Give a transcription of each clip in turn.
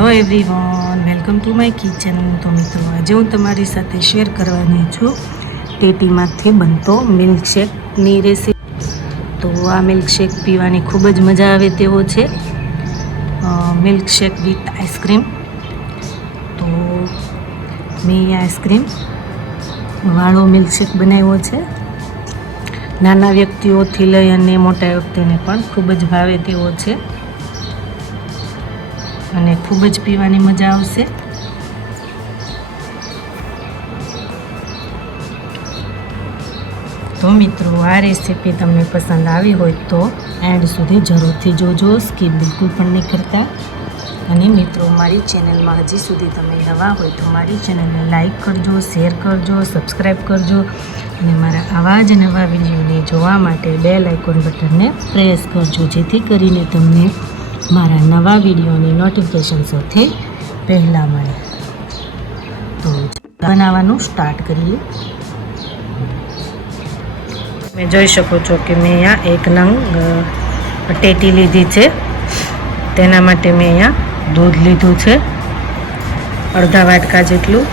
Hello everyone welcome to my kitchen તો મિત્રો, આજે હું તમારી સાથે શેર કરવાની છું ટેટીમાંથી બનતો મિલ્કશેકની રેસીપી તો આ મિલ્કશેક પીવાની ખૂબ જ મજા આવે તેવો છે. મિલ્કશેક વિથ આઈસ્ક્રીમ તો મેં આઈસ્ક્રીમ વાળો મિલ્કશેક બનાવ્યો છે. નાના વ્યક્તિઓથી લઈ અને મોટા વ્યક્તિને પણ ખૂબ જ ભાવે તેવો છે. અને ખૂબ જ પીવાની મજા આવશે. તો મિત્રો, આ રેસીપી તમને પસંદ આવી હોય તો એન્ડ સુધી જરૂરથી જોજો સ્કીપ બિલકુલ પણ નહીં કરતા. અને મિત્રો, મારી ચેનલમાં હજી સુધી તમે નવા હોય તો મારી ચેનલને લાઈક કરજો, શેર કરજો સબસ્ક્રાઈબ કરજો અને મારા આવા જ નવા વિડીયોને જોવા માટે બેલ આઇકોન બટનને પ્રેસ કરજો, જેથી કરીને તમને મારા નવા વિડીયોની નોટિફિકેશન સાથે પહેલાં મળે. તો બનાવવાનું સ્ટાર્ટ કરીએ. તમે જોઈ શકો છો કે મેં અહીંયા એક નંગ ટેટી લીધી છે. તેના માટે મેં અહીંયા દૂધ લીધું છે. અડધા વાટકા જેટલું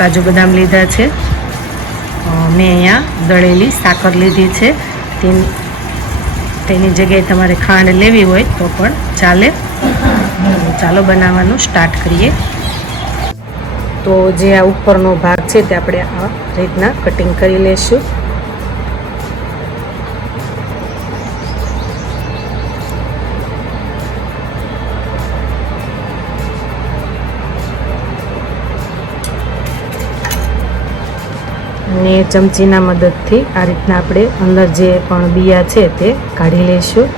કાજુ બદામ લીધા છે. મેં અહીંયા દળેલી સાકર લીધી છે. તેની તેની જગ્યાએ તમારે ખાંડ લેવી હોય તો પણ ચાલે. ચાલો બનાવવાનું સ્ટાર્ટ કરીએ. તો જે આ ઉપરનો ભાગ છે તે આપણે આ રીતના કટિંગ કરી લેશું. અને ચમચીના મદદથી આ રીતના આપણે અંદર જે પણ બિયા છે તે કાઢી લઈશું.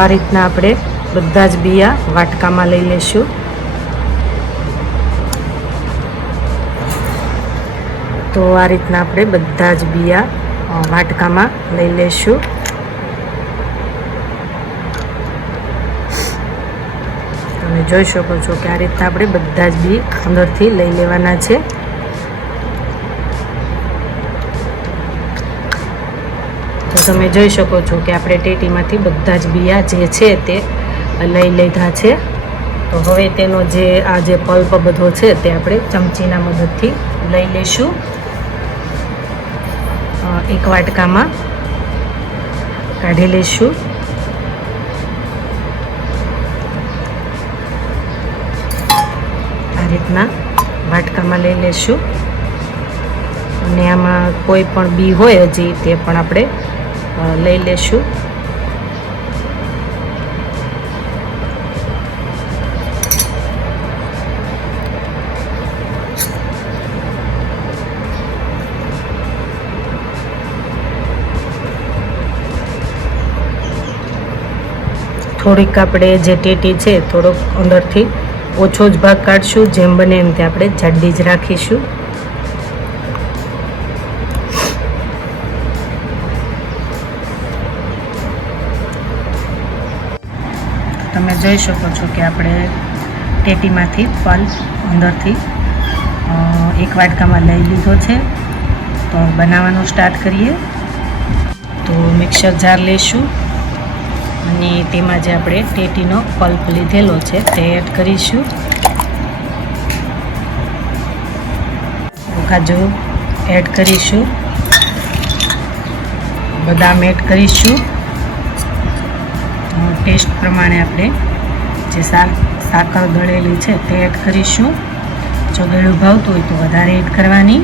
આ રીતના આપણે બધા જ બિયા વાટકામાં લઈ લઈશું. તો આ રીતના આપણે બધા જ બિયા વાટકામાં લઈ લઈશું. તમે જોઈ શકો છો કે આ રીતના આપણે બધા જ બી અંદરથી લઈ લેવાના છે. તો તમે જોઈ શકો છો કે આપણે ટેટીમાંથી બધા જ બિયા જે છે તે લઈ લીધા છે. તો હવે તેનો જે આ જે પલ્પ બધો છે તે આપણે ચમચીના મદદથી લઈ લઈશું. એક વાટકામાં કાઢી લઈશું. રીતના વાટકામાં લઈ લેશું. અને આમાં કોઈ પણ બી હોય હજી તે પણ આપણે લઈ લેશું. થોડીક આપણે જે ટેટી છે થોડોક અંદરથી ઓછો જ ભાગ કાઢશું, જેમ બને એમ તે આપણે જાડી જ રાખીશું. તમે જોઈ શકો છો કે આપણે ટેટીમાંથી પલ્પ અંદરથી એક વાટકામાં લઈ લીધો છે. તો બનાવવાનું સ્ટાર્ટ કરીએ. તો મિક્સર જાર લઈશું અને તેમાં જે આપણે ટેટીનો પલ્પ લીધેલો છે તે એડ કરીશું. કાજુ એડ કરીશું. બદામ એડ કરીશું. ટેસ્ટ પ્રમાણે આપણે જે સાકર દળેલી છે તે એડ કરીશું. જો ગળું ભાવતું હોય તો વધારે એડ કરવાની.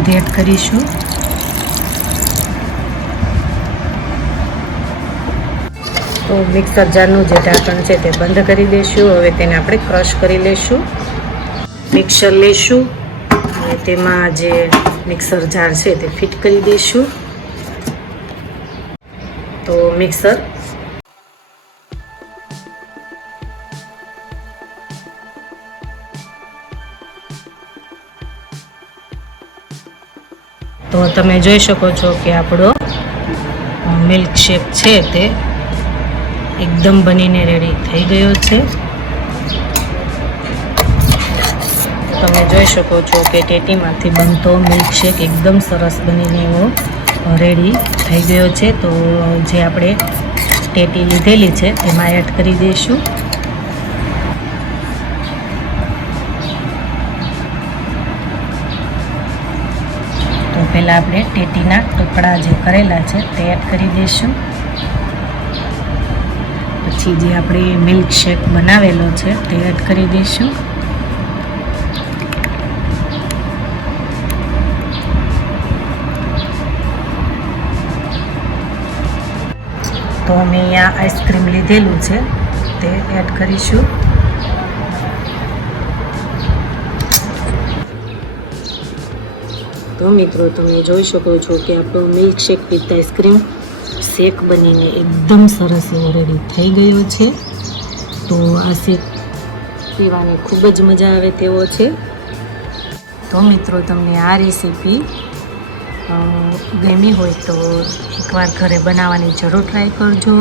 દૂધ એડ કરીશું તો મિક્સર જારનું જે ઢાંકણ છે તે બંધ કરી દઈશું હવે તેને આપણે ક્રશ કરી લઈશું મિક્સર લઈશું અને તેમાં જે મિક્સર જાર છે તે ફિટ કરી દઈશું તો મિક્સર તો તમે જોઈ શકો છો કે આપણો મિલ્કશેક છે તે એકદમ બનીને રેડી થઈ ગયો છે. તમે જોઈ શકો છો કે ટેટીમાંથી બનતો મિલ્કશેક એકદમ સરસ બનીને એવો રેડી થઈ ગયો છે. તો જે આપણે ટેટી લીધેલી છે, તેમાં એડ કરી દઈશું. પહેલાં આપણે ટેટીના ટુકડા જે કરેલા છે તે એડ કરી દઈશું. પછી જે આપણે મિલ્કશેક બનાવેલો છે તે એડ કરી દઈશું. તો અમે અહીંયા આઈસ્ક્રીમ લીધેલું છે તે એડ કરીશું. તો મિત્રો, તમે જોઈ શકો છો કે આપણો મિલ્કશેક પીતા આઈસ્ક્રીમ શેક બનીને એકદમ સરસ એવો રેડી થઈ ગયો છે. તો આ શેક પીવાની ખૂબ જ મજા આવે તેવો છે. તો મિત્રો, તમને આ રેસીપી ગમી હોય તો એકવાર ઘરે બનાવવાની જરૂર ટ્રાય કરજો.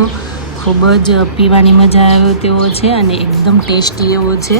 ખૂબ જ પીવાની મજા આવે તેવો છે અને એકદમ ટેસ્ટી એવો છે.